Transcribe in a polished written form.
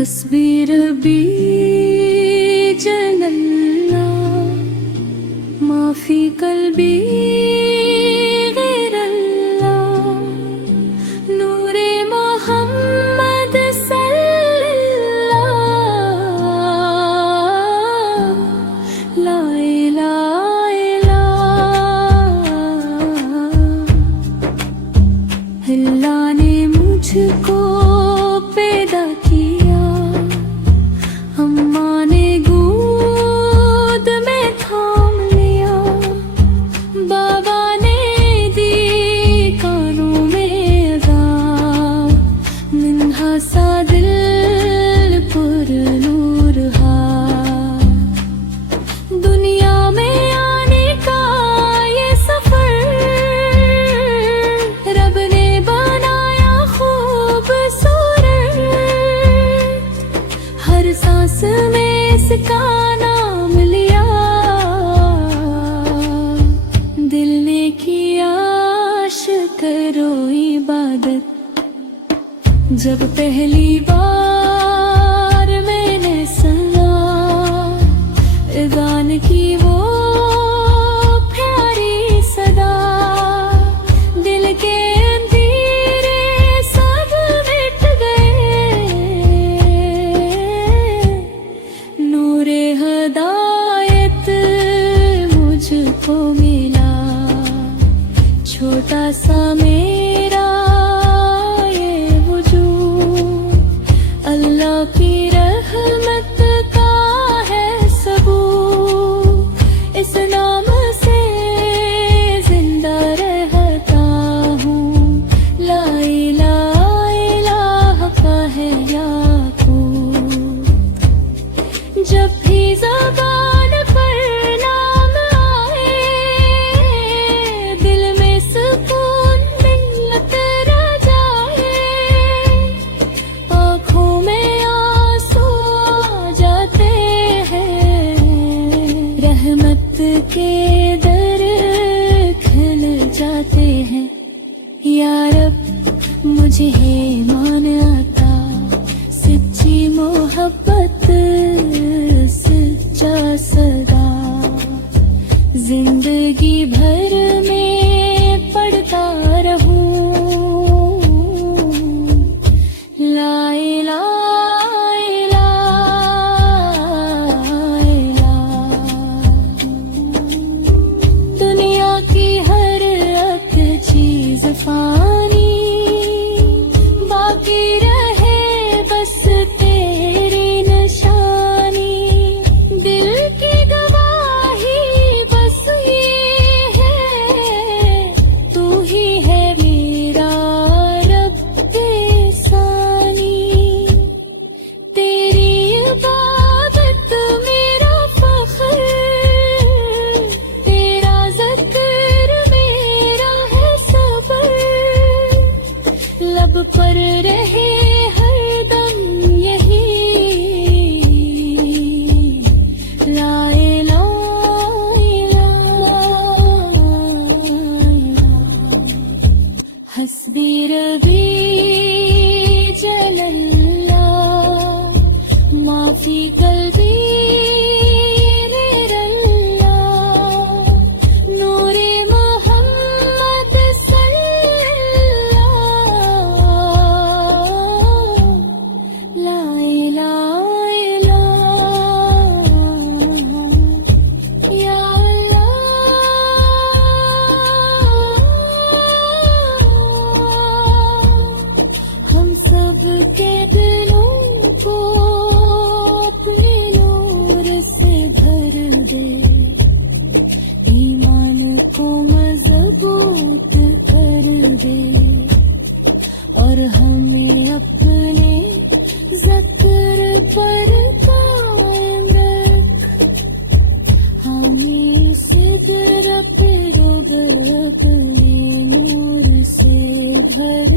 हस्बी रबी जल्लल्लाह माफी कल्बी गैरल्लाह नूरे मोहम्मद सल्लल्लाह ला इलाहा इल्लल्लाह अल्लाह ने मुझको पैदा किया, अम्मा ने गोद में थाम लिया, बाबा ने दी कानों में अज़ान, नन्हा सा दिल पर नूर हा, दुनिया में आने का ये सफर रब ने बनाया खूबसूरत, हर सांस में इसका नाम लिया, दिल ने किया शुक्रो इबादत, जब पहली बार मैंने सुना गान की वो प्यारी सदा, दिल के अंधेरे सब मिट गए, नूरे हदायत मुझको मिला, छोटा सा मेरा ये वजूद अल्लाह की रहमत का है सबूत, इस नाम से जिंदा रहता हूँ, ला इलाहा इल्लल्लाह का है याकूत, जब भी ज़बान पर नाम आए, दिल में सुकून मिलत रह जाए, आँखों में आंसू आ जाते हैं, रहमत के दर खिल जाते हैं, या रब मुझे है मान आता, सच्ची मोहब्बत सच्चा सदा, जिंदगी भर में पढ़ता रहूं, ला इलाहा इल्लल्लाह। दुनिया की हर एक चीज फानी, बाकी रहे बस तेरी निशानी, दिल की गवाही बस ये है, तू ही है मेरा रब्बे सानी, तेरी इबादत मेरा फख्र, तेरा ज़िक्र मेरा है सब्र, लब पर रहे हरदम यही, ला इलाहा इल्लल्लाह। हस्बी रबी जल्लल्लाह माफी कल्बी गैरल्लाह नूरे मोहम्मद सल्लल्लाह ला इलाहा इल्लल्लाह या अल्लाह। हम सब के दिलों को अपने नूर से भर दे, ईमान को मजबूत कर दे, और हमें अपने ज़िक्र पर कायम रख, हमें सिदरत पे रोग अपने नूर से भर